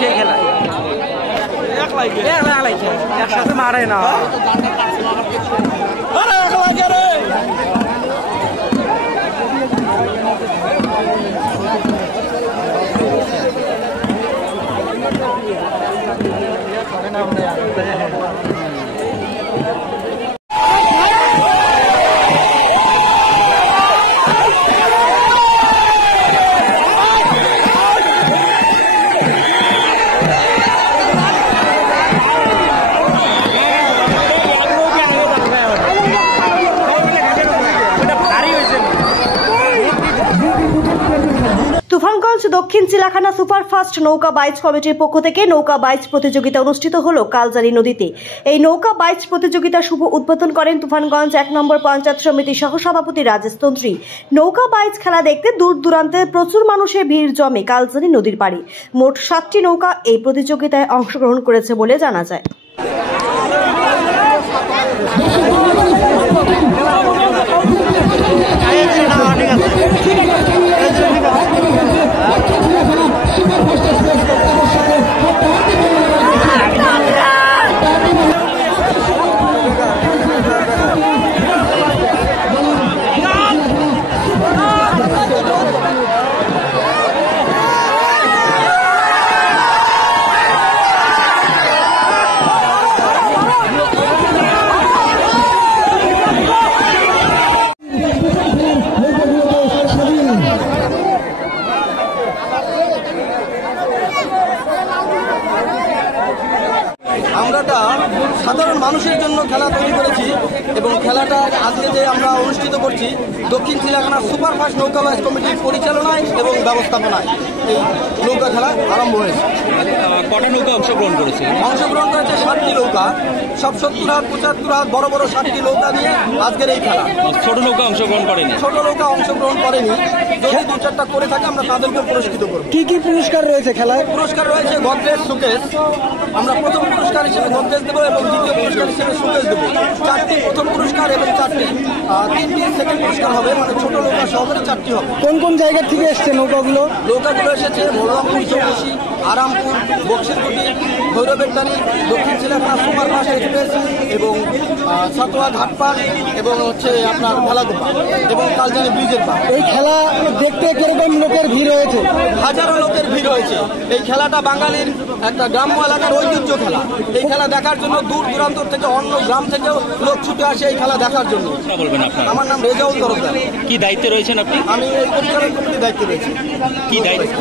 সেই খেলা একসাথে মারে না। তুফানগঞ্জ দক্ষিণ চিলাখানা সুপারফাস্ট নৌকা বাইচ কমিটির পক্ষ থেকে নৌকা বাইচ প্রতিযোগিতা অনুষ্ঠিত হলো কালজারি নদীতে। এই নৌকা বাইচ প্রতিযোগিতা শুভ উদ্বোধন করেন তুফানগঞ্জ 1 নম্বর পঞ্চায়েত সমিতির সহসভাপতি রাজেশ তন্ত্রী। নৌকা বাইচ খেলা দেখতে দূর দূরান্তে প্রচুর মানুষের ভিড় জমে কালজারি নদীর পাড়ে। মোট 7টি নৌকা এই প্রতিযোগিতায় অংশগ্রহণ করেছে বলে জানা যায়। আমরা সাধারণ মানুষের জন্য খেলা তৈরি করেছি এবং খেলাটা আজকে যে আমরা অনুষ্ঠিত করছি দক্ষিণ চিলাখানা সুপারফাস্ট নৌকা বাইচ কমিটির পরিচালনায় এবং ব্যবস্থাপনায় এই নৌকা খেলা আরম্ভ হয়েছে। কটা নৌকা অংশগ্রহণ করেছে? অংশগ্রহণ করেছে 7টি নৌকা, সব 70 হাত 75 হাত বড় বড় 7টি নৌকা নিয়ে আজকের এই খেলা। ছোট নৌকা অংশগ্রহণ করেনি? ছোট নৌকা অংশগ্রহণ করেনি। যদি 2-4টা করে থাকে আমরা তাদেরকে পুরস্কৃত করব। কি কি পুরস্কার রয়েছে খেলায়? পুরস্কার রয়েছে গডরেজ সুকেস। আমরা প্রথম পুরস্কার হিসেবে গডরেজ দেবো এবং দ্বিতীয় পুরস্কার হিসেবে সুকেস দেবো। 4টি প্রথম পুরস্কার এবং 3টি সেকেন্ড পুরস্কার হবে, মানে ছোট নৌকা সহকারে 4টি হবে। কোন কোন জায়গা থেকে এসছে নৌকাগুলো? নৌকাগুলো এসেছে বলরামপুর, চৌরাশি, আরামপুর, বক্সিরকুটি, ভৈরবেরটানি, দক্ষিণ চিলাখানা সুপারফাস্ট এক্সপ্রেস এবং সাতোয়া ঘাটপাড় এবং আপনার ভেলাগোপা এবং কালজারি ব্রিজের পাড়। এই খেলা দেখতে কিরকম লোকের ভিড় হয়েছে? হাজারো লোকের ভিড় হয়েছে। এই খেলাটা বাঙালির একটা গ্রাম্য এলাকার ঐতিহ্য খেলা। এই খেলা দেখার জন্য দূর দূরান্ত থেকে অন্য গ্রাম থেকেও লোক ছুটে আসে এই খেলা দেখার জন্য। বলবেন আপনার? আমার নাম রেজাউল তরফদার। কি দায়িত্বে রয়েছেন আপনি? আমি এই পরিচালন কমিটির দায়িত্বে রয়েছি। কি দায়িত্ব?